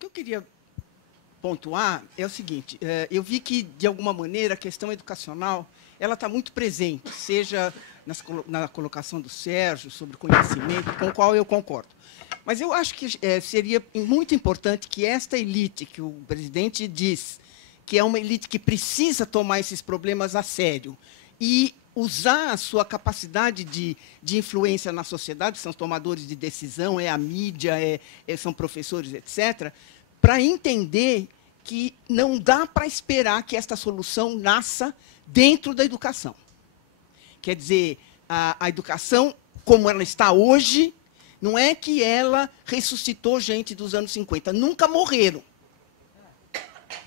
que eu queria pontuar é o seguinte, eu vi que, de alguma maneira, a questão educacional ela está muito presente, seja na colocação do Sérgio sobre conhecimento, com o qual eu concordo. Mas eu acho que seria muito importante que esta elite, que o presidente diz, que é uma elite que precisa tomar esses problemas a sério e usar a sua capacidade de influência na sociedade, são os tomadores de decisão, é a mídia, são professores, etc., para entender que não dá para esperar que esta solução nasça dentro da educação. Quer dizer, a educação, como ela está hoje, não é que ela ressuscitou gente dos anos 50. Nunca morreram.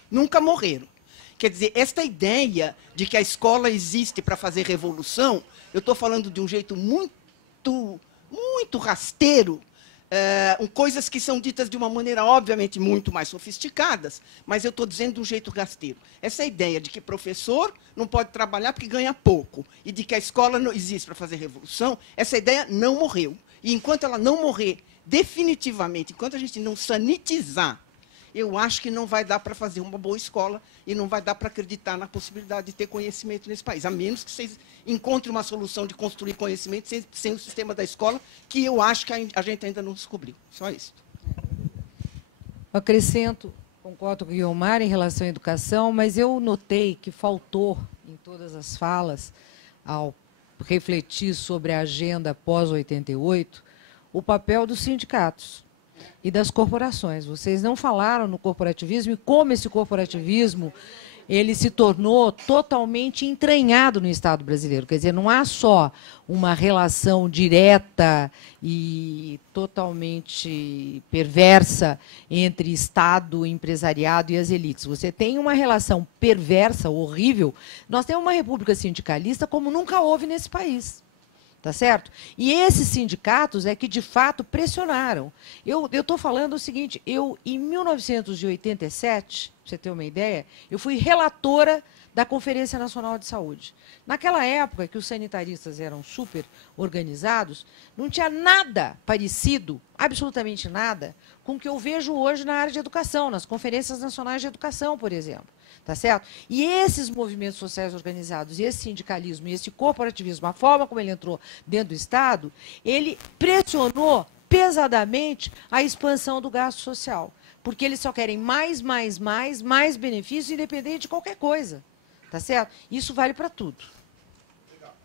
Nunca morreram. Quer dizer, esta ideia de que a escola existe para fazer revolução, eu estou falando de um jeito muito rasteiro, coisas que são ditas de uma maneira, obviamente, muito mais sofisticadas, mas eu estou dizendo de um jeito rasteiro. Essa ideia de que professor não pode trabalhar porque ganha pouco, e de que a escola não existe para fazer revolução, essa ideia não morreu. E enquanto ela não morrer definitivamente, enquanto a gente não sanitizar, eu acho que não vai dar para fazer uma boa escola e não vai dar para acreditar na possibilidade de ter conhecimento nesse país, a menos que vocês encontrem uma solução de construir conhecimento sem o sistema da escola, que eu acho que a gente ainda não descobriu. Só isso. Eu acrescento, concordo com o Guiomar em relação à educação, mas eu notei que faltou, em todas as falas, ao refletir sobre a agenda pós-88, o papel dos sindicatos e das corporações. Vocês não falaram no corporativismo e como esse corporativismo ele se tornou totalmente entranhado no Estado brasileiro. Quer dizer, não há só uma relação direta e totalmente perversa entre Estado, empresariado e as elites. Você tem uma relação perversa, horrível. Nós temos uma república sindicalista como nunca houve nesse país. Tá certo? E esses sindicatos é que, de fato, pressionaram. Eu estou falando o seguinte, em 1987, para você ter uma ideia, eu fui relatora da Conferência Nacional de Saúde. Naquela época, que os sanitaristas eram super organizados, não tinha nada parecido, absolutamente nada, com o que eu vejo hoje na área de educação, nas conferências nacionais de educação, por exemplo. Tá certo? E esses movimentos sociais organizados, e esse sindicalismo, e esse corporativismo, a forma como ele entrou dentro do Estado, ele pressionou pesadamente a expansão do gasto social. Porque eles só querem mais benefícios, independente de qualquer coisa. Tá certo? Isso vale para tudo. Legal.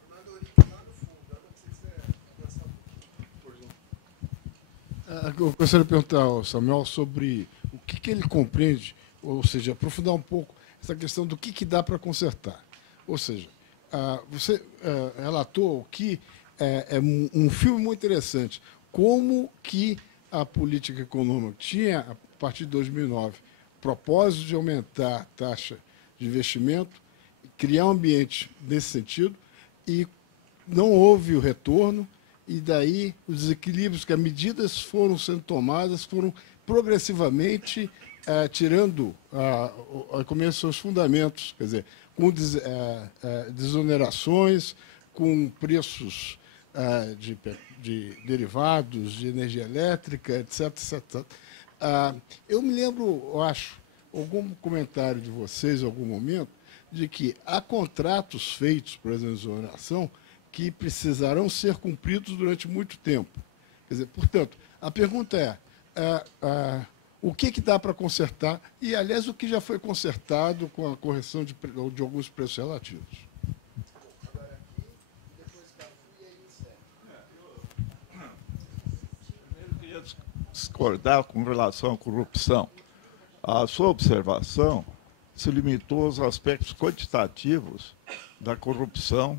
Eu gostaria de perguntar ao Samuel sobre o que ele compreende, ou seja, aprofundar um pouco essa questão do que dá para consertar. Ou seja, você relatou que é um filme muito interessante, como que a política econômica tinha, a partir de 2009, o propósito de aumentar a taxa de investimento, criar um ambiente nesse sentido, e não houve o retorno, e daí os desequilíbrios que, as medidas foram sendo tomadas, foram progressivamente tirando começam os fundamentos, quer dizer, com desonerações, com preços de derivados, de energia elétrica, etc. etc. Eu me lembro, eu acho, algum comentário de vocês, em algum momento, de que há contratos feitos, por exemplo, de desoneração, que precisarão ser cumpridos durante muito tempo. Quer dizer, portanto, a pergunta o que dá para consertar e, aliás, o que já foi consertado com a correção de alguns preços relativos. Primeiro, eu queria discordar com relação à corrupção. A sua observação se limitou aos aspectos quantitativos da corrupção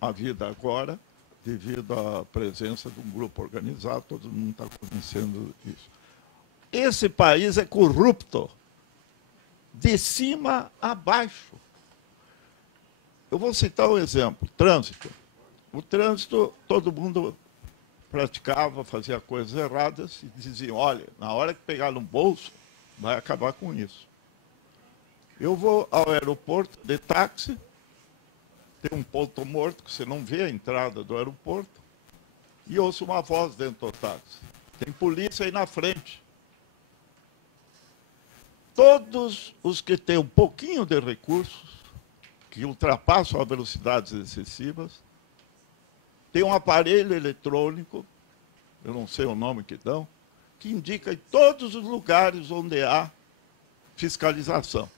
havida agora, devido à presença de um grupo organizado, todo mundo está conhecendo isso. Esse país é corrupto, de cima a baixo. Eu vou citar um exemplo, trânsito. O trânsito, todo mundo praticava, fazia coisas erradas e dizia, olha, na hora que pegar no bolso, vai acabar com isso. Eu vou ao aeroporto de táxi, tem um ponto morto, que você não vê a entrada do aeroporto, e ouço uma voz dentro do táxi. Tem polícia aí na frente. todos os que têm um pouquinho de recursos, que ultrapassam as velocidades excessivas, têm um aparelho eletrônico, eu não sei o nome que dão, que indica em todos os lugares onde há fiscalização.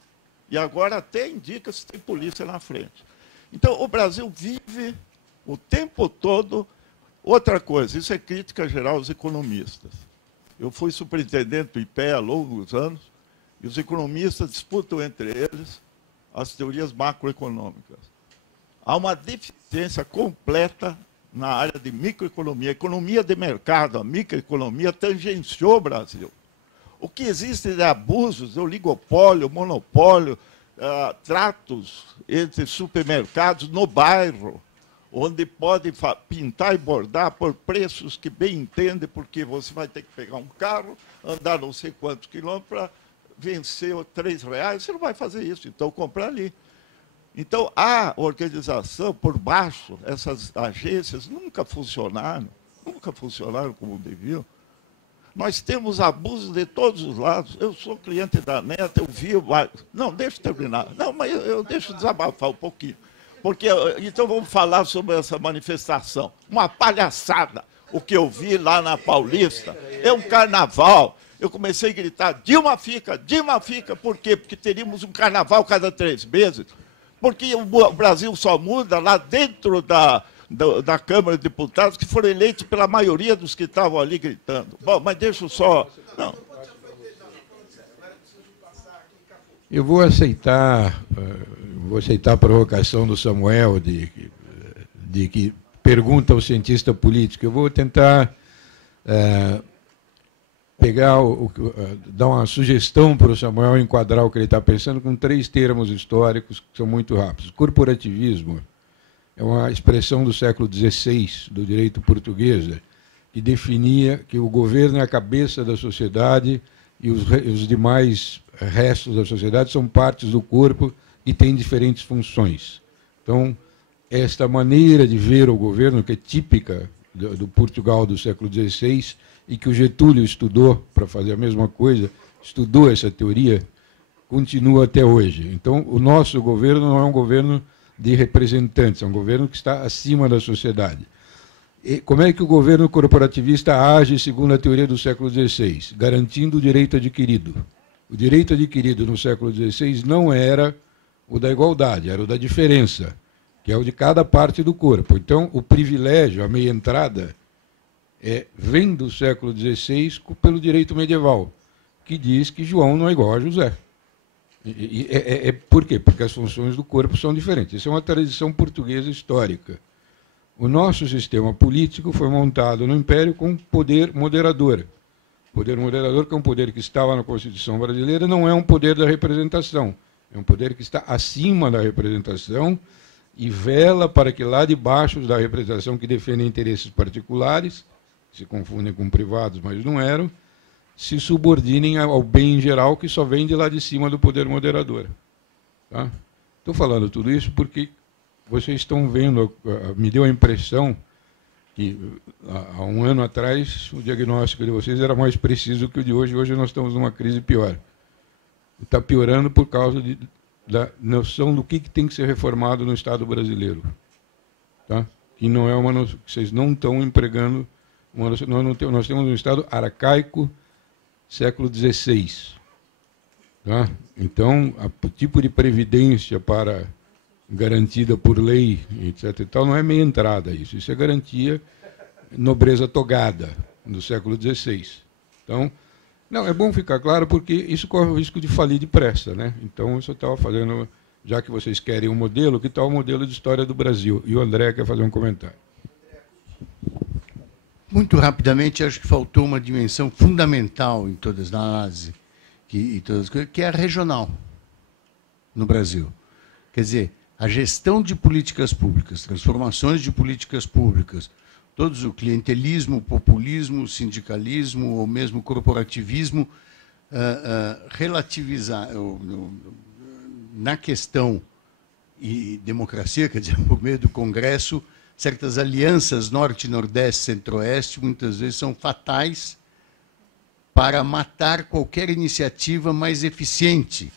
E agora até indica se tem polícia na frente. Então, o Brasil vive o tempo todo. Outra coisa, isso é crítica geral aos economistas. Eu fui superintendente do IPE há longos anos, e os economistas disputam entre eles as teorias macroeconômicas. Há uma deficiência completa na área de microeconomia. A economia de mercado, a microeconomia, tangenciou o Brasil. O que existe de abusos, de oligopólio, monopólio, tratos entre supermercados no bairro, onde pode pintar e bordar por preços que bem entende, porque você vai ter que pegar um carro, andar não sei quantos quilômetros para vencer R$3, você não vai fazer isso, então compra ali. Então, a organização por baixo, essas agências nunca funcionaram como deviam. Nós temos abusos de todos os lados. Eu sou cliente da NET, eu vi... Não, deixa eu terminar. Não, mas eu deixo desabafar um pouquinho. Porque, então, vamos falar sobre essa manifestação. Uma palhaçada. O que eu vi lá na Paulista é um carnaval. Eu comecei a gritar, Dilma fica. Por quê? Porque teríamos um carnaval cada 3 meses. Porque o Brasil só muda lá dentro da Câmara de Deputados, que foram eleitos pela maioria dos que estavam ali gritando. Bom, mas deixa eu só... Não. Eu vou aceitar a provocação do Samuel de que pergunta ao cientista político. Eu vou tentar dar uma sugestão para o Samuel enquadrar o que ele está pensando com 3 termos históricos que são muito rápidos. Corporativismo é uma expressão do século XVI, do direito português, que definia que o governo é a cabeça da sociedade e os demais restos da sociedade são partes do corpo e têm diferentes funções. Então, esta maneira de ver o governo, que é típica do Portugal do século XVI, e que o Getúlio estudou para fazer a mesma coisa, estudou essa teoria, continua até hoje. Então, o nosso governo não é um governo de representantes, é um governo que está acima da sociedade. E como é que o governo corporativista age segundo a teoria do século XVI? Garantindo o direito adquirido. O direito adquirido no século XVI não era o da igualdade, era o da diferença, que é o de cada parte do corpo. Então, o privilégio, a meia entrada, vem do século XVI pelo direito medieval, que diz que João não é igual a José. Por quê? Porque as funções do corpo são diferentes. Isso é uma tradição portuguesa histórica. O nosso sistema político foi montado no Império com poder moderador. Poder moderador, que é um poder que estava na Constituição brasileira, não é um poder da representação. É um poder que está acima da representação e vela para que lá debaixo da representação, que defendem interesses particulares, se confundem com privados, mas não eram, se subordinem ao bem em geral, que só vem de lá de cima do poder moderador. Tá? Estou falando tudo isso porque vocês estão vendo, me deu a impressão que há um ano atrás o diagnóstico de vocês era mais preciso que o de hoje. Hoje nós estamos numa crise pior. Está piorando por causa da noção do que tem que ser reformado no Estado brasileiro. Tá? Que não é uma que vocês não estão empregando. Nós temos um Estado arcaico, século XVI. Tá? Então, o tipo de previdência garantida por lei, etc. e tal, não é meia entrada isso. Isso é garantia nobreza togada do século XVI. Então, não, é bom ficar claro porque isso corre o risco de falir depressa, né? Então, eu só estava fazendo, já que vocês querem um modelo, que tal o modelo de história do Brasil? E o André quer fazer um comentário. Muito rapidamente, acho que faltou uma dimensão fundamental em todas as análises, que é a regional no Brasil. Quer dizer, a gestão de políticas públicas, transformações de políticas públicas, todos o clientelismo, o populismo, o sindicalismo, ou mesmo o corporativismo, relativizar na questão e democracia, quer dizer, por meio do Congresso, certas alianças norte, nordeste, centro-oeste, muitas vezes são fatais para matar qualquer iniciativa mais eficiente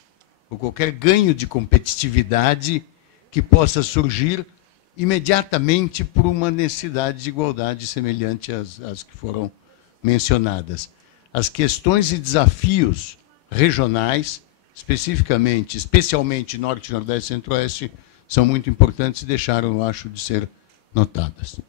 ou qualquer ganho de competitividade que possa surgir imediatamente por uma necessidade de igualdade semelhante às que foram mencionadas. As questões e desafios regionais, especialmente Norte, Nordeste e Centro-Oeste, são muito importantes e deixaram, eu acho, de ser notadas.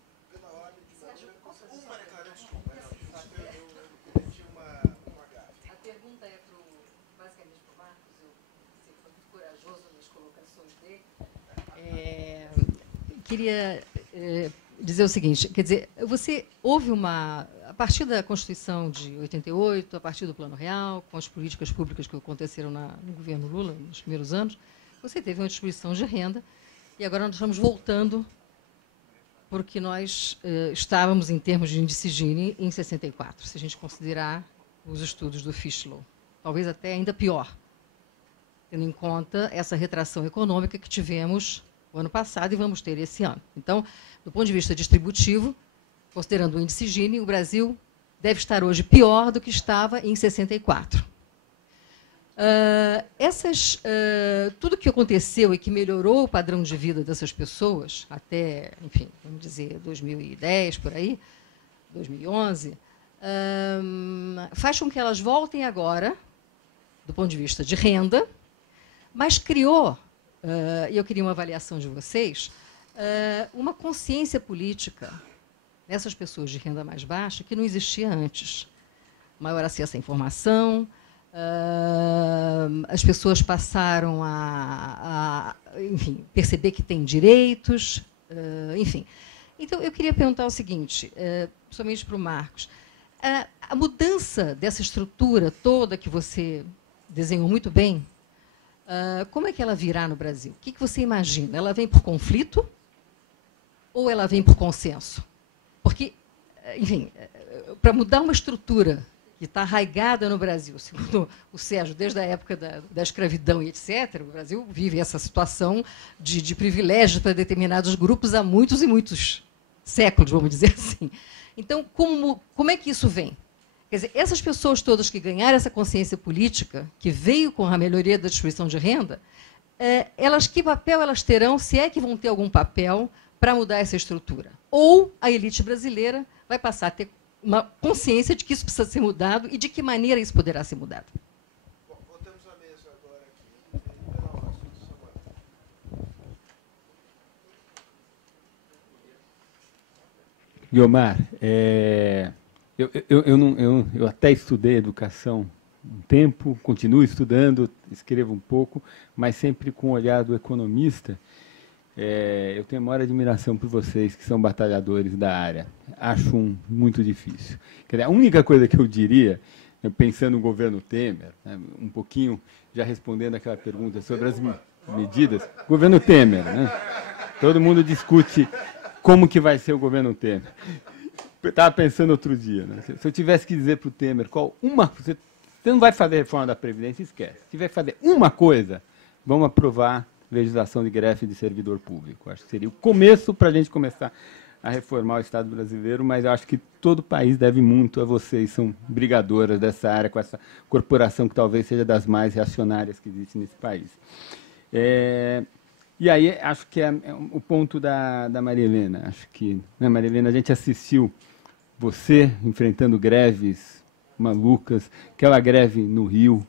Queria dizer o seguinte, quer dizer, houve a partir da Constituição de 88, a partir do Plano Real, com as políticas públicas que aconteceram no governo Lula, nos primeiros anos, você teve uma distribuição de renda, e agora nós estamos voltando, porque nós estávamos, em termos de índice Gini, em 64, se a gente considerar os estudos do Fischlow. Talvez até ainda pior, tendo em conta essa retração econômica que tivemos o ano passado e vamos ter esse ano. Então, do ponto de vista distributivo, considerando o índice Gini, o Brasil deve estar hoje pior do que estava em 64. Tudo que aconteceu e que melhorou o padrão de vida dessas pessoas, até, enfim, vamos dizer, 2010, por aí, 2011, faz com que elas voltem agora, do ponto de vista de renda, mas criou, e eu queria uma avaliação de vocês, uma consciência política nessas pessoas de renda mais baixa que não existia antes. Maior acesso à informação, as pessoas passaram enfim, perceber que têm direitos, enfim. Então, eu queria perguntar o seguinte, somente para o Marcos, a mudança dessa estrutura toda que você desenhou muito bem, como é que ela virá no Brasil? O que você imagina? Ela vem por conflito ou ela vem por consenso? Porque, enfim, para mudar uma estrutura que está arraigada no Brasil, segundo o Sérgio, desde a época da escravidão e etc., o Brasil vive essa situação de privilégios para determinados grupos há muitos e muitos séculos, vamos dizer assim. Então, como é que isso vem? Quer dizer, essas pessoas todas que ganharam essa consciência política, que veio com a melhoria da distribuição de renda, que papel elas terão, se é que vão ter algum papel, para mudar essa estrutura? Ou a elite brasileira vai passar a ter uma consciência de que isso precisa ser mudado e de que maneira isso poderá ser mudado? Bom, voltamos à mesa agora aqui. Guiomar, eu até estudei educação um tempo, continuo estudando, escrevo um pouco, mas sempre com o olhar do economista. Eu tenho a maior admiração por vocês que são batalhadores da área. Acho muito difícil. Quer dizer, a única coisa que eu diria, pensando no governo Temer, né, um pouquinho já respondendo aquela pergunta sobre as medidas, governo Temer, né? Todo mundo discute como que vai ser o governo Temer. Eu estava pensando outro dia, né? Se eu tivesse que dizer para o Temer você não vai fazer reforma da Previdência, esquece. Se tiver que fazer uma coisa, vamos aprovar legislação de greve de servidor público. Acho que seria o começo para a gente começar a reformar o Estado brasileiro, mas eu acho que todo o país deve muito a vocês, são brigadoras dessa área, com essa corporação que talvez seja das mais reacionárias que existe nesse país. E aí, acho que é o ponto da Maria Helena. Acho que, né, Maria Helena, a gente assistiu você enfrentando greves malucas, aquela greve no Rio,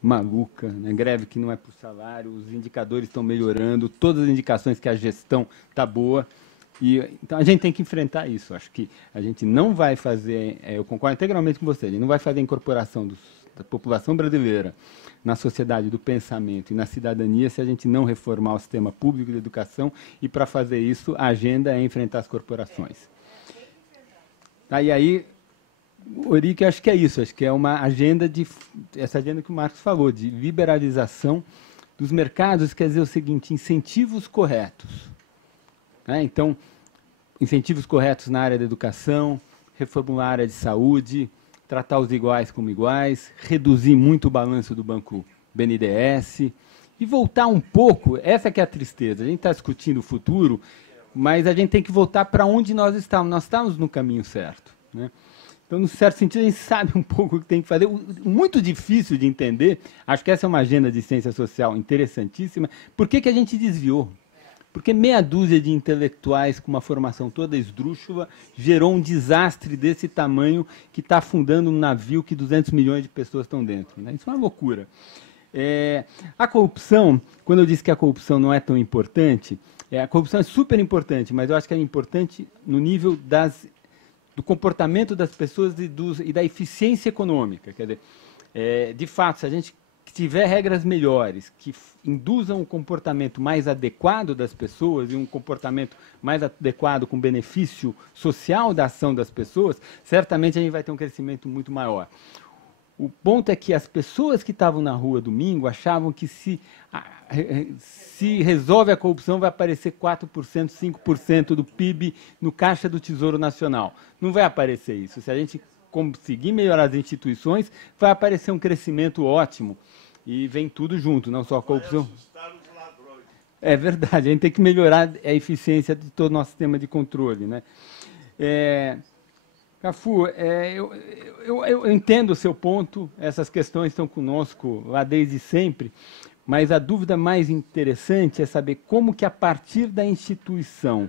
maluca, né? Greve que não é por salário, os indicadores estão melhorando, todas as indicações que a gestão está boa. Então, a gente tem que enfrentar isso. Acho que a gente não vai fazer, eu concordo integralmente com você, a gente não vai fazer a incorporação da população brasileira na sociedade do pensamento e na cidadania se a gente não reformar o sistema público de educação, e, para fazer isso, a agenda é enfrentar as corporações. E aí, Eurico, acho que é isso, acho que é uma agenda essa agenda que o Marcos falou, de liberalização dos mercados, quer dizer o seguinte, incentivos corretos. Então, incentivos corretos na área da educação, reformular a área de saúde, tratar os iguais como iguais, reduzir muito o balanço do Banco BNDES e voltar um pouco, essa que é a tristeza, a gente está discutindo o futuro, mas a gente tem que voltar para onde nós estamos no caminho certo, né? Então, no certo sentido, a gente sabe um pouco o que tem que fazer. Muito difícil de entender, acho que essa é uma agenda de ciência social interessantíssima. Por que que a gente desviou? Porque meia dúzia de intelectuais com uma formação toda esdrúxula gerou um desastre desse tamanho que está afundando um navio que 200 milhões de pessoas estão dentro, né? Isso é uma loucura. A corrupção, quando eu disse que a corrupção não é tão importante, a corrupção é super importante, mas eu acho que ela é importante no nível do comportamento das pessoas e da eficiência econômica. Quer dizer, de fato, se a gente tiver regras melhores que induzam um comportamento mais adequado das pessoas e um comportamento mais adequado com benefício social da ação das pessoas, certamente a gente vai ter um crescimento muito maior. O ponto é que as pessoas que estavam na rua domingo achavam que se resolve a corrupção vai aparecer 4%, 5% do PIB no caixa do Tesouro Nacional. Não vai aparecer isso. Se a gente conseguir melhorar as instituições, vai aparecer um crescimento ótimo. E vem tudo junto, não só a corrupção. É verdade, a gente tem que melhorar a eficiência de todo o nosso sistema de controle, né? Cafu, eu entendo o seu ponto, essas questões estão conosco lá desde sempre, mas a dúvida mais interessante é saber como que, a partir da instituição,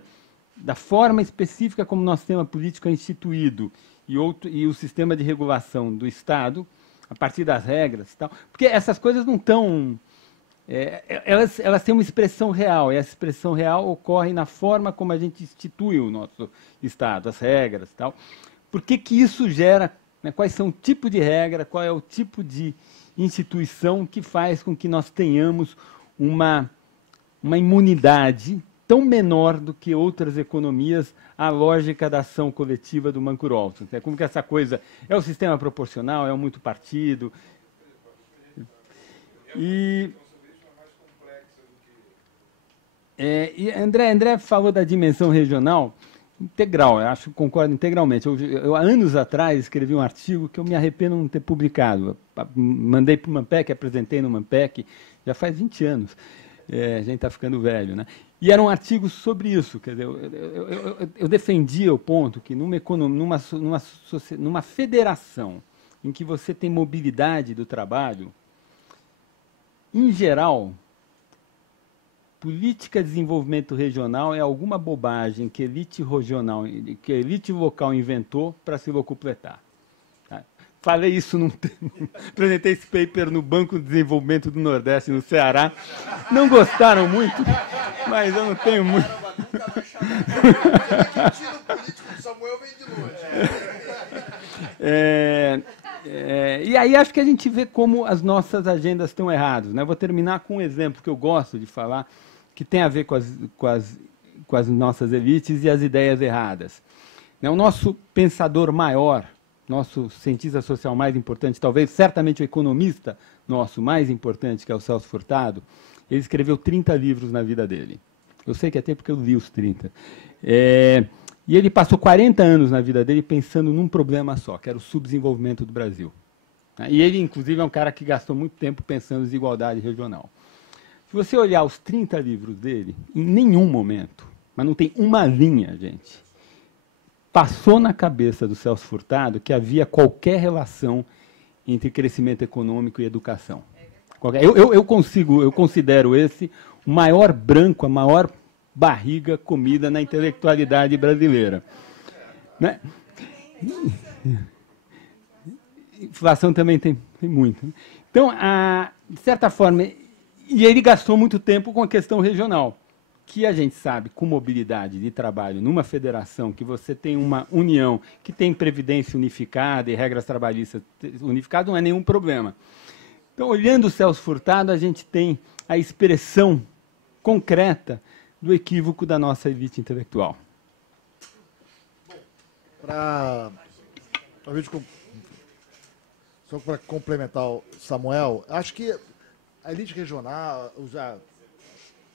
da forma específica como nosso sistema político é instituído e o sistema de regulação do Estado, a partir das regras e tal, porque essas coisas não estão... elas têm uma expressão real, e essa expressão real ocorre na forma como a gente institui o nosso Estado, as regras e tal. Por que que isso gera, né, quais são o tipo de regra, qual é o tipo de instituição que faz com que nós tenhamos uma imunidade tão menor do que outras economias à lógica da ação coletiva do Mancur Olson. É como que essa coisa é o sistema proporcional, é o muito partido. E André falou da dimensão regional integral, eu acho que concordo integralmente. Eu, há anos atrás, escrevi um artigo que eu me arrependo de não ter publicado. Mandei para o Mampec, apresentei no Mampec, já faz 20 anos. A gente está ficando velho, né? E era um artigo sobre isso. Quer dizer, eu defendia o ponto que numa federação em que você tem mobilidade do trabalho, em geral, política de desenvolvimento regional é alguma bobagem que a elite regional, que a elite local inventou para se locupletar. Tá? Falei isso apresentei esse paper no Banco de Desenvolvimento do Nordeste, no Ceará. Não gostaram muito, mas eu não tenho muito. E aí acho que a gente vê como as nossas agendas estão erradas, né? Vou terminar com um exemplo que eu gosto de falar, que tem a ver com as nossas elites e as ideias erradas. O nosso pensador maior, nosso cientista social mais importante, talvez, certamente o economista nosso mais importante, que é o Celso Furtado, ele escreveu 30 livros na vida dele. Eu sei que até porque eu li os 30. E ele passou 40 anos na vida dele pensando num problema só, que era o subdesenvolvimento do Brasil. E ele, inclusive, é um cara que gastou muito tempo pensando em desigualdade regional. Se você olhar os 30 livros dele, em nenhum momento, mas não tem uma linha, gente, passou na cabeça do Celso Furtado que havia qualquer relação entre crescimento econômico e educação. Eu considero esse o maior branco, a maior barriga comida na intelectualidade brasileira. Né? Inflação também tem muito. Então, de certa forma, e ele gastou muito tempo com a questão regional, que a gente sabe, com mobilidade de trabalho numa federação, que você tem uma união que tem previdência unificada e regras trabalhistas unificadas, não é nenhum problema. Então, olhando o Celso Furtado, a gente tem a expressão concreta do equívoco da nossa elite intelectual. Só para complementar o Samuel, acho que a elite regional, a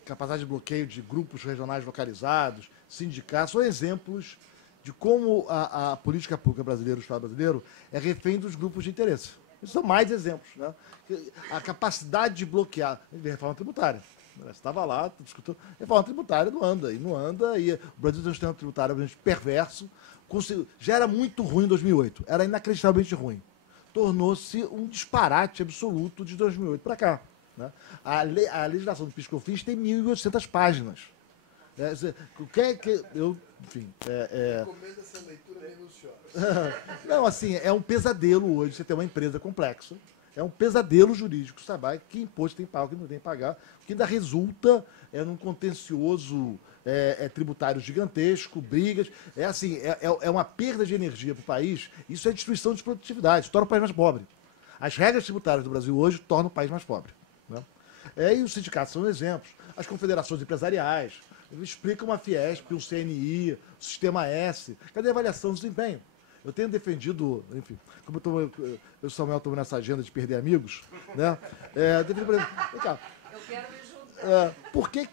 capacidade de bloqueio de grupos regionais localizados, sindicatos, são exemplos de como a política pública brasileira, o Estado brasileiro, é refém dos grupos de interesse. Esses são mais exemplos. Né? A capacidade de bloquear a reforma tributária. Você estava lá, discutindo, reforma tributária não anda, e o Brasil tem um sistema tributário perverso, já era muito ruim em 2008, era inacreditavelmente ruim. Tornou-se um disparate absoluto de 2008 para cá. Né? A legislação do PIS/COFINS tem 1.800 páginas. O que é que eu, enfim, Recomendo essa leitura minuciosa. não, assim, é um pesadelo hoje você ter uma empresa complexa. É um pesadelo jurídico saber que imposto tem que pagar, que não tem que pagar, o que ainda resulta num contencioso tributário gigantesco, brigas. É uma perda de energia para o país. Isso é destruição de produtividade, torna o país mais pobre. As regras tributárias do Brasil hoje tornam o país mais pobre. Né? E os sindicatos são exemplos. As confederações empresariais explicam uma Fiesp, um CNI, o Sistema S. Cadê a avaliação do desempenho? Eu tenho defendido, enfim, como eu e o Samuel estamos nessa agenda de perder amigos, né? Vem cá. Eu quero me juntar. Por que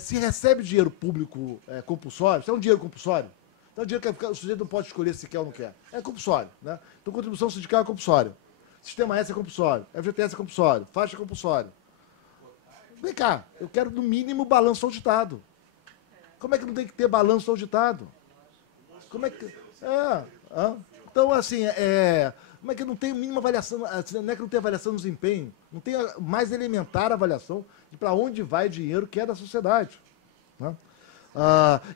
se recebe dinheiro público compulsório, se é um dinheiro compulsório, então é um dinheiro que o sujeito não pode escolher se quer ou não quer. É compulsório, né? Então contribuição sindical é compulsória. Sistema S é compulsório, FGTS é compulsório, faixa é compulsório. Vem cá, eu quero no mínimo balanço auditado. Como é que não tem que ter balanço auditado? Como é que... Então, assim, como é que não tem mínima avaliação, não é que não tem avaliação do desempenho, não tem a mais elementar avaliação de para onde vai dinheiro que é da sociedade. Né?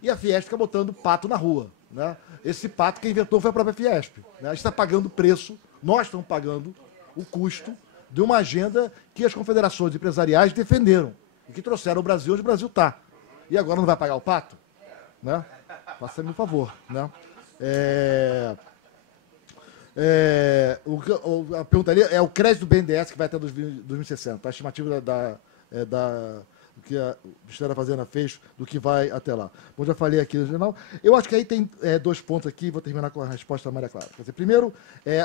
E a Fiesp fica botando pato na rua. Né? Esse pato quem inventou foi a própria Fiesp. Né? A gente está pagando o preço, nós estamos pagando o custo de uma agenda que as confederações empresariais defenderam e que trouxeram o Brasil onde o Brasil está. E agora não vai pagar o pato? Né? Faça-me um favor. Né? A pergunta ali é o crédito do BNDES que vai até 2060, a estimativa do que a Ministério da Fazenda fez, do que vai até lá. Bom, já falei aqui no jornal. Eu acho que aí tem 2 pontos aqui, vou terminar com a resposta da Maria Clara. Quer dizer, primeiro,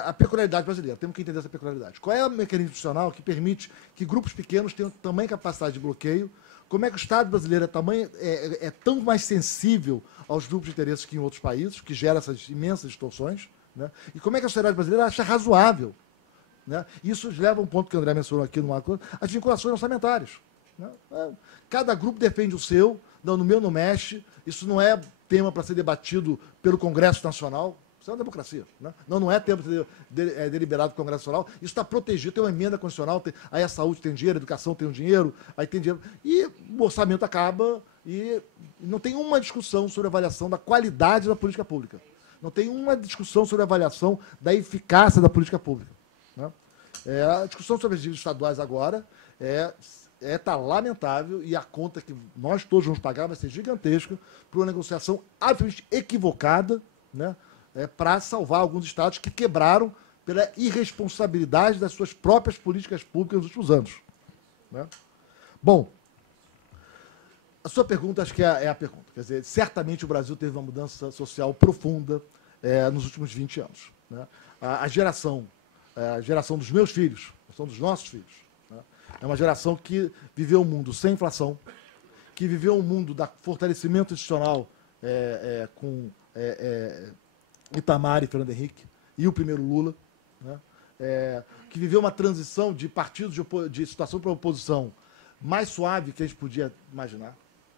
a peculiaridade brasileira. Temos que entender essa peculiaridade. Qual é o mecanismo institucional que permite que grupos pequenos tenham também capacidade de bloqueio? Como é que o Estado brasileiro é tão mais sensível aos grupos de interesses que em outros países, que gera essas imensas distorções? Né? E como é que a sociedade brasileira acha razoável? Né? Isso leva a um ponto que o André mencionou aqui, as vinculações orçamentárias. Né? Cada grupo defende o seu, no meu não mexe, isso não é tema para ser debatido pelo Congresso Nacional, isso é uma democracia. Né? Não é tema para ser deliberado pelo Congresso Nacional, isso está protegido, tem uma emenda constitucional, aí a saúde tem dinheiro, a educação tem um dinheiro, aí tem dinheiro, e o orçamento acaba e não tem uma discussão sobre a avaliação da qualidade da política pública. Não tem uma discussão sobre a avaliação da eficácia da política pública. Né? A discussão sobre as dívidas estaduais agora está lamentável e a conta que nós todos vamos pagar vai ser gigantesca por uma negociação absolutamente equivocada, né? Para salvar alguns estados que quebraram pela irresponsabilidade das suas próprias políticas públicas nos últimos anos. Né? Bom, a sua pergunta acho que é a pergunta. Quer dizer, certamente o Brasil teve uma mudança social profunda nos últimos 20 anos. Né? A geração dos meus filhos, são dos nossos filhos, né? É uma geração que viveu um mundo sem inflação, que viveu um mundo da fortalecimento institucional com Itamar e Fernando Henrique, e o primeiro Lula, né? Que viveu uma transição de partidos de situação para oposição mais suave que a gente podia imaginar,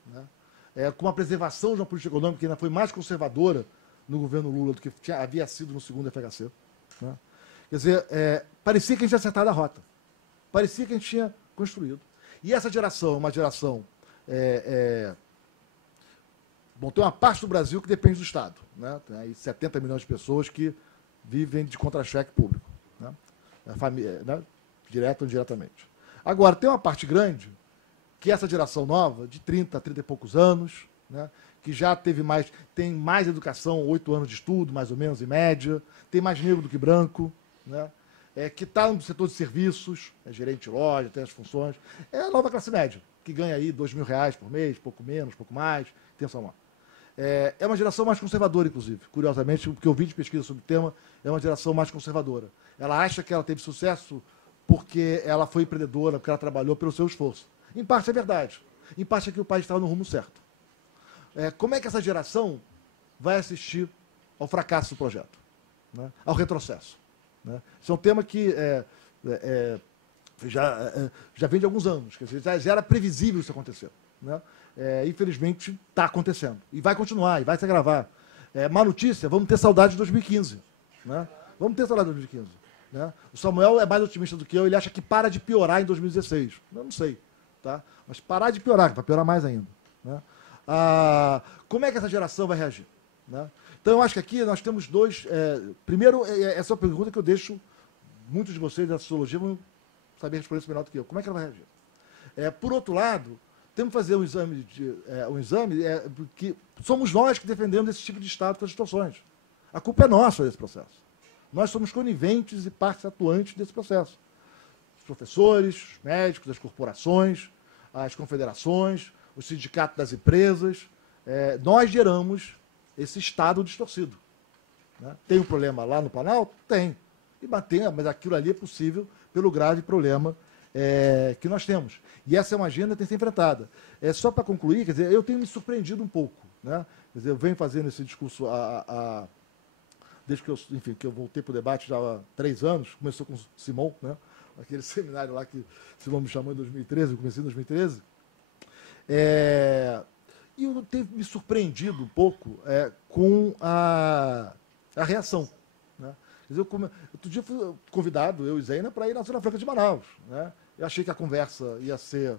né? Com uma preservação de uma política econômica que ainda foi mais conservadora no governo Lula do que havia sido no segundo FHC. Né? Quer dizer, parecia que a gente tinha acertado a rota, parecia que a gente tinha construído. E essa geração é uma geração... Bom, tem uma parte do Brasil que depende do Estado. Né? Tem aí 70 milhões de pessoas que vivem de contra-cheque público. Né? Né? Direto ou indiretamente. Agora, tem uma parte grande, que é essa geração nova, de 30 a 30 e poucos anos, né? Que já tem mais educação, 8 anos de estudo, mais ou menos, em média, tem mais negro do que branco, né? Que está no setor de serviços, é gerente de loja, tem as funções. É a nova classe média, que ganha aí R$2.000 por mês, pouco menos, pouco mais, tem essa lá. É uma geração mais conservadora, inclusive. Curiosamente, o que eu vi de pesquisa sobre o tema é uma geração mais conservadora. Ela acha que ela teve sucesso porque ela foi empreendedora, porque ela trabalhou pelo seu esforço. Em parte é verdade. Em parte é que o país estava no rumo certo. Como é que essa geração vai assistir ao fracasso do projeto? Né? Ao retrocesso? Né? Isso é um tema que já vem de alguns anos. Quer dizer, já era previsível isso acontecer. Né? Infelizmente, está acontecendo. E vai continuar, e vai se agravar. Má notícia, vamos ter saudade de 2015. Né? Vamos ter saudade de 2015. Né? O Samuel é mais otimista do que eu, ele acha que para de piorar em 2016. Eu não sei. Tá? Mas parar de piorar, vai piorar mais ainda. Né? Como é que essa geração vai reagir? Né? Então, eu acho que aqui nós temos dois... primeiro, essa é uma pergunta que eu deixo... Muitos de vocês da sociologia vão saber responder isso melhor do que eu. Como é que ela vai reagir? Por outro lado, temos que fazer um exame, porque somos nós que defendemos esse tipo de Estado com as situações. A culpa é nossa desse processo. Nós somos coniventes e partes atuantes desse processo. Os professores, os médicos, as corporações, as confederações, os sindicatos das empresas. Nós geramos esse Estado distorcido. Né? Tem um problema lá no Planalto? Tem. Mas aquilo ali é possível pelo grave problema que nós temos. E essa é uma agenda que tem que ser enfrentada. Só para concluir, quer dizer, eu tenho me surpreendido um pouco. Né? Quer dizer, eu venho fazendo esse discurso desde que eu voltei para o debate já há 3 anos, começou com o Simon, né? Aquele seminário lá que o Simon me chamou em 2013, eu comecei em 2013. E eu tenho me surpreendido um pouco com a reação. Né? Quer dizer, outro dia fui convidado, eu e Zena, para ir na Zona Franca de Manaus. Né? Eu achei que a conversa ia ser...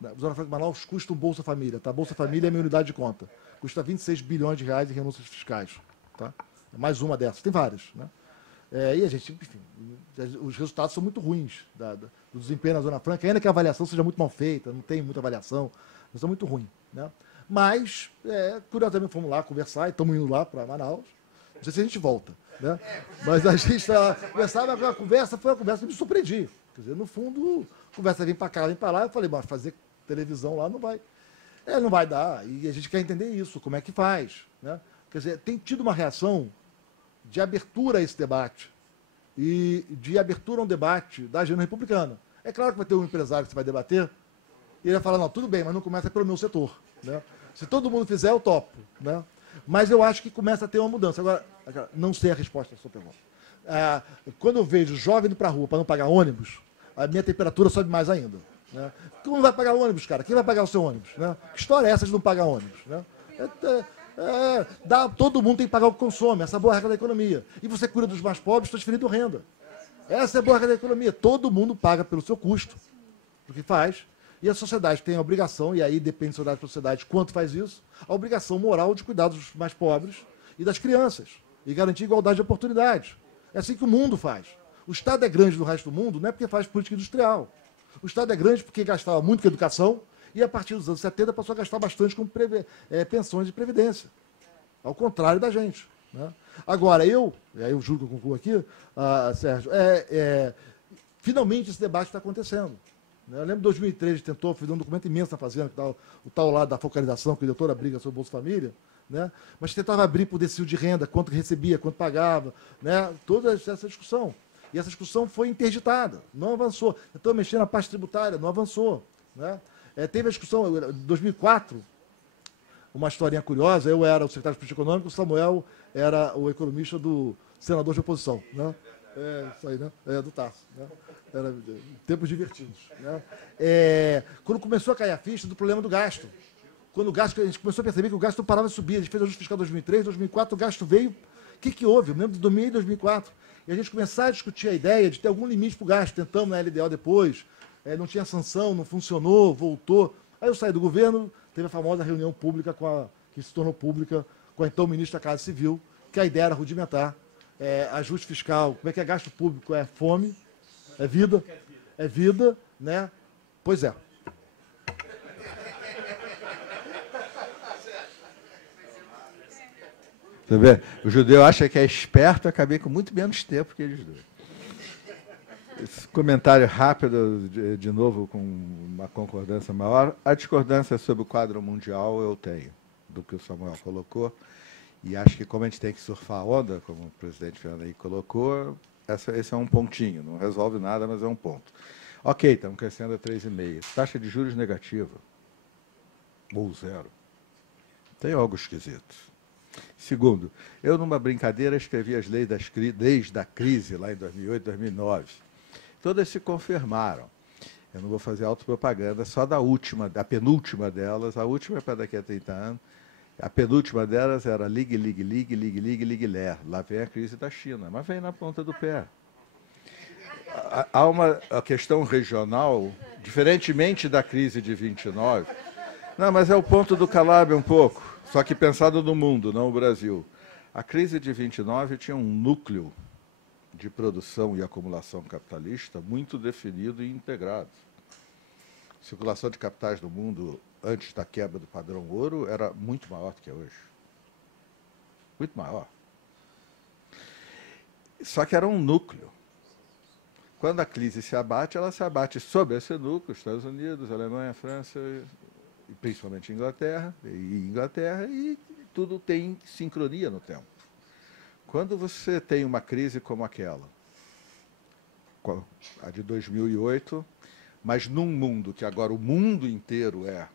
Né? Zona Franca de Manaus custa um Bolsa Família. Tá? Bolsa Família é minha unidade de conta. Custa 26 bilhões de reais em renúncias fiscais. Tá? É mais uma dessas. Tem várias. Né? E a gente, enfim, os resultados são muito ruins do desempenho na Zona Franca, ainda que a avaliação seja muito mal feita, não tem muita avaliação, mas é muito ruim. Né? Mas, curiosamente, fomos lá conversar e estamos indo lá para Manaus. Não sei se a gente volta. Né? Mas a gente conversava, a conversa foi uma conversa que me surpreendi. Quer dizer, no fundo, a conversa vem para cá, vem para lá. Eu falei, mas fazer televisão lá não vai. Não vai dar. E a gente quer entender isso, como é que faz. Né? Quer dizer, tem tido uma reação de abertura a esse debate e de abertura a um debate da agenda republicana. É claro que vai ter um empresário que você vai debater e ele vai falar, não, tudo bem, mas não começa pelo meu setor. Né? Se todo mundo fizer, eu topo. Né? Mas eu acho que começa a ter uma mudança. Agora, não sei a resposta à sua pergunta. Quando eu vejo jovem indo para a rua para não pagar ônibus, a minha temperatura sobe mais ainda. Né? Como vai pagar ônibus, cara? Quem vai pagar o seu ônibus? Né? Que história é essa de não pagar ônibus? Né? Todo mundo tem que pagar o que consome, essa é a boa regra da economia. E você cuida dos mais pobres, transferindo renda. Essa é a boa regra da economia. Todo mundo paga pelo seu custo, o que faz. E a sociedade tem a obrigação, e aí depende da sociedade para a sociedade quanto faz isso, a obrigação moral de cuidar dos mais pobres e das crianças, e garantir igualdade de oportunidades. É assim que o mundo faz. O Estado é grande no resto do mundo, não é porque faz política industrial. O Estado é grande porque gastava muito com educação, e a partir dos anos 70 passou a gastar bastante com pensões de previdência. Ao contrário da gente. Né? Agora, eu juro que eu concluo aqui, Sérgio, finalmente esse debate está acontecendo. Eu lembro de 2013, a gente tentou fazer um documento imenso na Fazenda, o tal lá da focalização, que o doutor briga sobre o Bolsa Família, né? Mas tentava abrir por decil de renda, quanto recebia, quanto pagava, né? Toda essa discussão. E essa discussão foi interditada, não avançou. Então, mexendo na parte tributária, não avançou. Né? Teve a discussão, em 2004, uma historinha curiosa, eu era o secretário de Política Econômica, o Samuel era o economista do senador de oposição. Né? Isso aí, né? Do Tarso. Né? Era tempos divertidos. Né? Quando começou a cair a ficha do problema do gasto. Quando o gasto, a gente começou a perceber que o gasto não parava de subir. A gente fez o ajuste fiscal em 2003, 2004 o gasto veio. O que houve? Eu lembro de 2000 e 2004. E a gente começou a discutir a ideia de ter algum limite para o gasto. Tentamos na LDO depois. Não tinha sanção, não funcionou, voltou. Aí eu saí do governo, teve a famosa reunião pública que se tornou pública com a então ministro da Casa Civil, que a ideia era rudimentar. Ajuste fiscal, como é que é gasto público? É fome, é vida, né? Pois é. Você vê? O judeu acha que é esperto, eu acabei com muito menos tempo que eles dois. Esse comentário rápido, de novo, com uma concordância maior. A discordância sobre o quadro mundial eu tenho, do que o Samuel colocou. E acho que, como a gente tem que surfar a onda, como o presidente Fernando aí colocou, esse é um pontinho. Não resolve nada, mas é um ponto. Ok, estamos crescendo a 3,5. Taxa de juros negativa. Ou zero. Tem algo esquisito. Segundo, eu, numa brincadeira, escrevi as leis da crise, lá em 2008, 2009. Todas se confirmaram. Eu não vou fazer autopropaganda, só da penúltima delas, a última é para daqui a 30 anos, A penúltima delas era ligue, lé. Lá vem a crise da China, mas vem na ponta do pé. Há uma questão regional, diferentemente da crise de 29. Não, mas é o ponto do Calab um pouco, só que pensado no mundo, não no Brasil. A crise de 29 tinha um núcleo de produção e acumulação capitalista muito definido e integrado. A circulação de capitais no mundo, antes da quebra do padrão ouro, era muito maior do que é hoje. Muito maior. Só que era um núcleo. Quando a crise se abate, ela se abate sobre esse núcleo, Estados Unidos, Alemanha, França, e principalmente Inglaterra, e tudo tem sincronia no tempo. Quando você tem uma crise como aquela, a de 2008, mas num mundo que agora o mundo inteiro é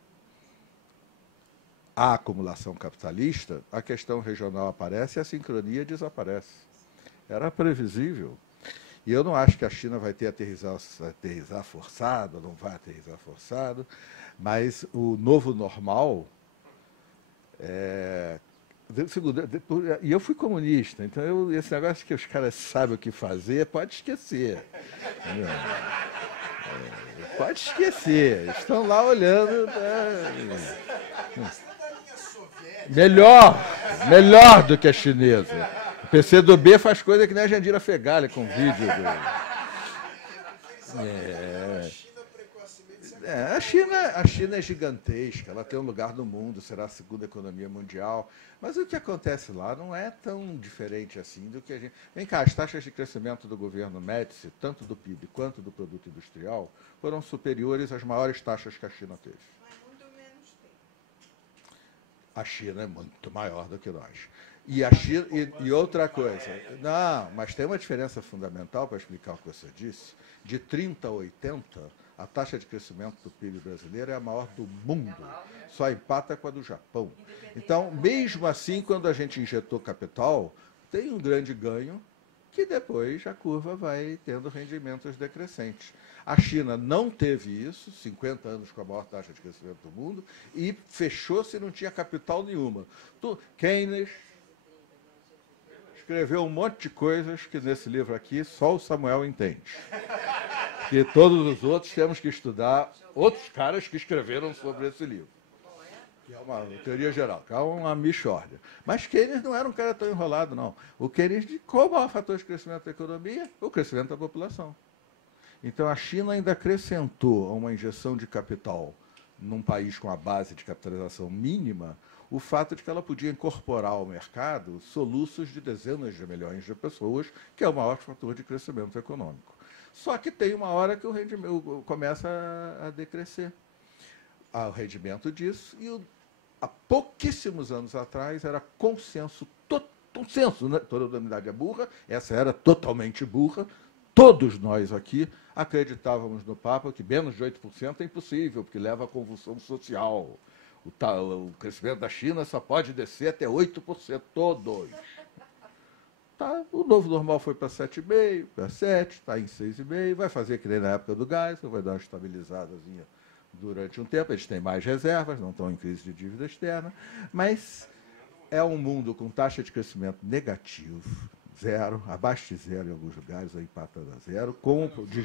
a acumulação capitalista, a questão regional aparece e a sincronia desaparece. Era previsível. E eu não acho que a China vai ter aterrissar forçado, não vai aterrissar forçado, mas o novo normal e eu fui comunista, então esse negócio que os caras sabem o que fazer, pode esquecer. Pode esquecer. Estão lá olhando. Melhor do que a chinesa. O PCdoB faz coisa que nem a Jandira Fegali com vídeo. A China é gigantesca, ela tem um lugar no mundo, será a segunda economia mundial. Mas o que acontece lá não é tão diferente assim do que a gente... Vem cá, as taxas de crescimento do governo Médici, tanto do PIB quanto do produto industrial, foram superiores às maiores taxas que a China teve. A China é muito maior do que nós. E a China, e outra coisa, não, mas tem uma diferença fundamental para explicar o que você disse. De 30 a 80, a taxa de crescimento do PIB brasileiro é a maior do mundo. Só empata com a do Japão. Então, mesmo assim, quando a gente injetou capital, tem um grande ganho que depois a curva vai tendo rendimentos decrescentes. A China não teve isso, 50 anos com a maior taxa de crescimento do mundo, e fechou-se e não tinha capital nenhuma. Keynes escreveu um monte de coisas que nesse livro aqui só o Samuel entende. Que todos os outros temos que estudar outros caras que escreveram sobre esse livro. Que é uma teoria geral, que é uma mixórdia. Mas Keynes não era um cara tão enrolado, não. O Keynes, qual o maior fator de crescimento da economia? O crescimento da população. Então, a China ainda acrescentou a uma injeção de capital num país com a base de capitalização mínima o fato de que ela podia incorporar ao mercado soluços de dezenas de milhões de pessoas, que é o maior fator de crescimento econômico. Só que tem uma hora que o rendimento começa a decrescer. Há o rendimento disso, e há pouquíssimos anos atrás era consenso, né? Toda a humanidade é burra, essa era totalmente burra, todos nós aqui acreditávamos no Papa que menos de 8% é impossível, porque leva à convulsão social. O crescimento da China só pode descer até 8%, todos. Tá, o novo normal foi para 7,5%, para 7%, está em 6,5%, vai fazer que nem na época do gás, vai dar uma estabilizadazinha durante um tempo, eles têm mais reservas, não estão em crise de dívida externa, mas é um mundo com taxa de crescimento negativo, zero, abaixo de zero em alguns lugares, ou empatada a zero, de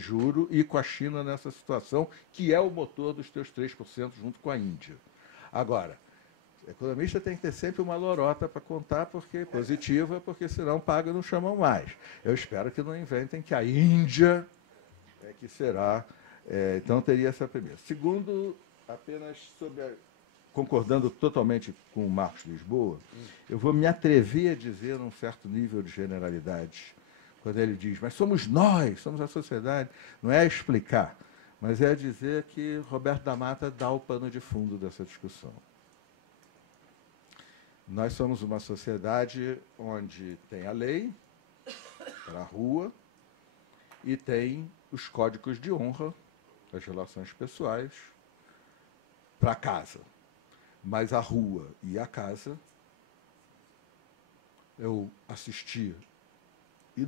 juro, e com a China nessa situação, que é o motor dos teus 3% junto com a Índia. Agora, o economista tem que ter sempre uma lorota para contar, porque positiva, porque senão paga e não chamam mais. Eu espero que não inventem que a Índia é que será. Então, teria essa premissa. Segundo, apenas concordando totalmente com o Marcos Lisboa, eu vou me atrever a dizer um certo nível de generalidade, quando ele diz, mas somos nós, somos a sociedade. Não é explicar, mas é dizer que Roberto da Mata dá o pano de fundo dessa discussão. Nós somos uma sociedade onde tem a lei para a rua e tem os códigos de honra, as relações pessoais, para a casa. Mas a rua e a casa, eu assisti, e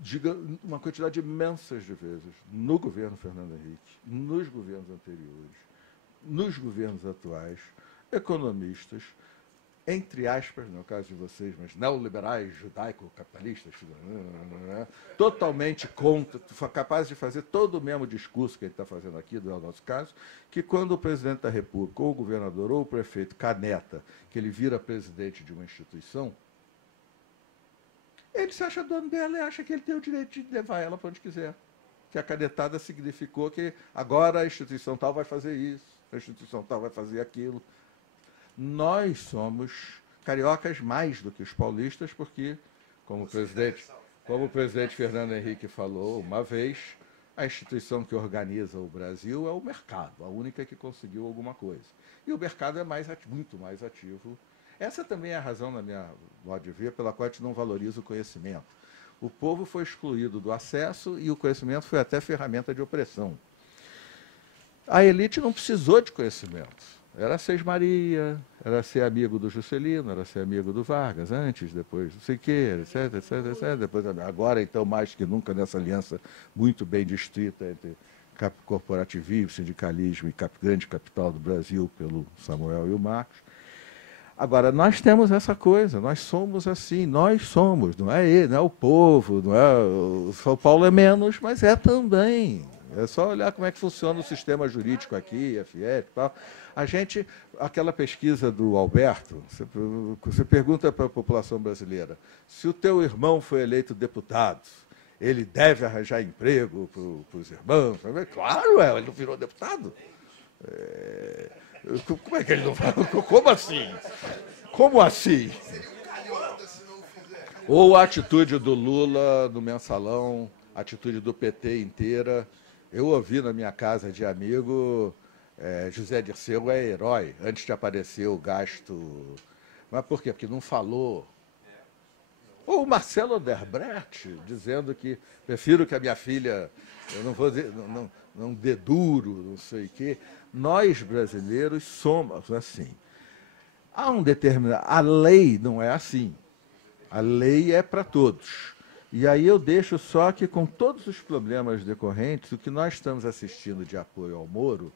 diga uma quantidade imensa de vezes, no governo Fernando Henrique, nos governos anteriores, nos governos atuais, economistas, entre aspas, no caso de vocês, mas neoliberais, judaico-capitalistas, totalmente contra, capazes de fazer todo o mesmo discurso que a gente está fazendo aqui, não é o nosso caso, que quando o presidente da República, ou o governador, ou o prefeito caneta, que ele vira presidente de uma instituição, ele se acha dono dela e acha que ele tem o direito de levar ela para onde quiser. Que a canetada significou que agora a instituição tal vai fazer isso, a instituição tal vai fazer aquilo. Nós somos cariocas mais do que os paulistas, porque, como o presidente Fernando Henrique falou uma vez, a instituição que organiza o Brasil é o mercado, a única que conseguiu alguma coisa. E o mercado é muito mais ativo. Essa também é a razão, na minha modo de ver, pela qual a gente não valoriza o conhecimento. O povo foi excluído do acesso e o conhecimento foi até ferramenta de opressão. A elite não precisou de conhecimento. Era Sesmaria, era ser amigo do Juscelino, era ser amigo do Vargas, antes, depois, não sei o quê, etc, etc, etc. Depois, agora, então, mais que nunca, nessa aliança muito bem distrita entre corporativismo, sindicalismo e grande capital do Brasil, pelo Samuel e o Marcos. Agora, nós temos essa coisa, nós somos assim, nós somos, não é ele, não é o povo, não é, o São Paulo é menos, mas é também. É só olhar como é que funciona o sistema jurídico aqui, a FIEP e tal. A gente, aquela pesquisa do Alberto, você pergunta para a população brasileira, se o teu irmão foi eleito deputado, ele deve arranjar emprego para os irmãos? Claro, ele não virou deputado. Como é que ele não vai? Como assim? Como assim? Ou a atitude do Lula no mensalão, a atitude do PT inteira. Eu ouvi na minha casa de amigo, José Dirceu é herói, antes de aparecer o gasto. Mas por quê? Porque não falou. Ou o Marcelo Oderbrecht, dizendo que prefiro que a minha filha, eu não vou dizer, não dê duro, não sei o quê. Nós, brasileiros, somos assim. Há um determinado... A lei não é assim. A lei é para todos. E aí eu deixo só que, com todos os problemas decorrentes, o que nós estamos assistindo de apoio ao Moro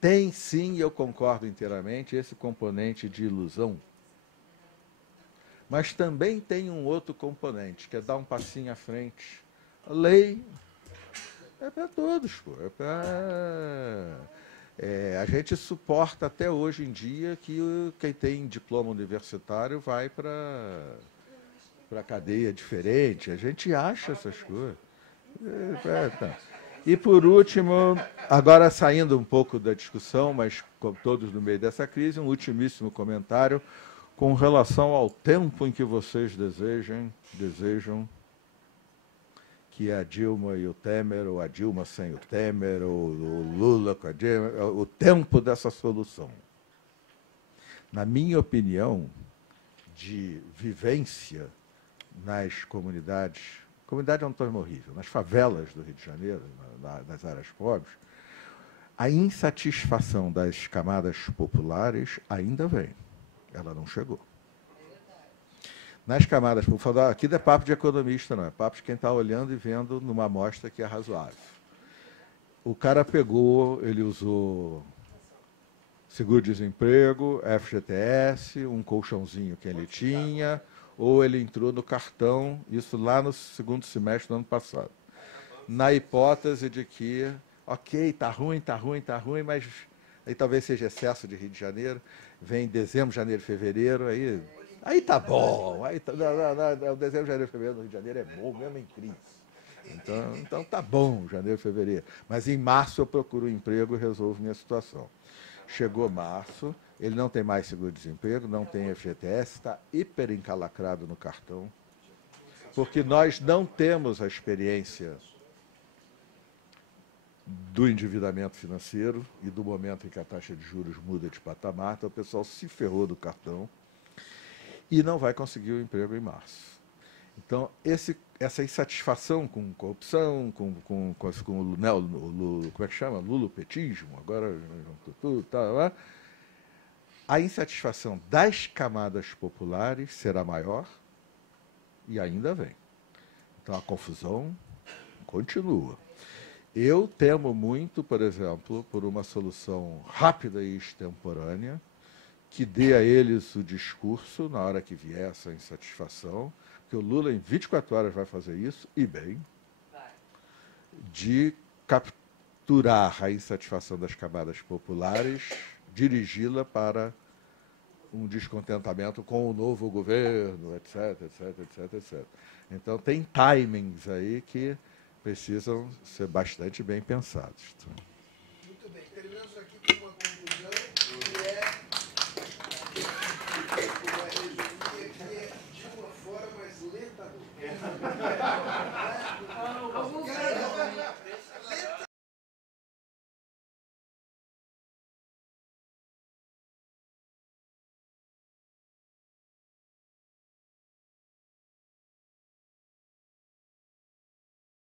tem, sim, eu concordo inteiramente, esse componente de ilusão. Mas também tem um outro componente, que é dar um passinho à frente. A lei é para todos, pô. A gente suporta até hoje em dia que quem tem diploma universitário vai para a cadeia diferente. A gente acha essas coisas. Tá. E, por último, agora saindo um pouco da discussão, mas com todos no meio dessa crise, um ultimíssimo comentário com relação ao tempo em que vocês desejam que a Dilma e o Temer, ou a Dilma sem o Temer, ou o Lula com a Dilma, o tempo dessa solução. Na minha opinião, de vivência nas comunidade é um termo horrível, nas favelas do Rio de Janeiro, nas áreas pobres, a insatisfação das camadas populares ainda vem. Ela não chegou. Nas camadas populares, aqui não é papo de economista, não, é papo de quem está olhando e vendo numa amostra que é razoável. O cara pegou, ele usou seguro-desemprego, FGTS, um colchãozinho que ele tinha, ou ele entrou no cartão, isso lá no segundo semestre do ano passado, na hipótese de que, ok, está ruim, mas aí talvez seja excesso de Rio de Janeiro, vem dezembro, janeiro, fevereiro, aí tá bom, o dezembro, janeiro, fevereiro no Rio de Janeiro é bom, mesmo em crise. Então tá bom, janeiro, fevereiro. Mas em março eu procuro um emprego e resolvo minha situação. Chegou março, ele não tem mais seguro-desemprego, não tem FGTS, está hiper encalacrado no cartão, porque nós não temos a experiência do endividamento financeiro e do momento em que a taxa de juros muda de patamar, então o pessoal se ferrou do cartão e não vai conseguir o emprego em março. Então, essa insatisfação com corrupção, com como é que chama? Lulopetismo, agora tudo, tá, a insatisfação das camadas populares será maior e ainda vem. Então, a confusão continua. Eu temo muito, por exemplo, por uma solução rápida e extemporânea, que dê a eles o discurso na hora que vier essa insatisfação, porque o Lula em 24 horas vai fazer isso, e bem, de capturar a insatisfação das camadas populares, dirigi-la para um descontentamento com o novo governo, etc, etc, etc, etc. Então, tem timings aí que precisam ser bastante bem pensados.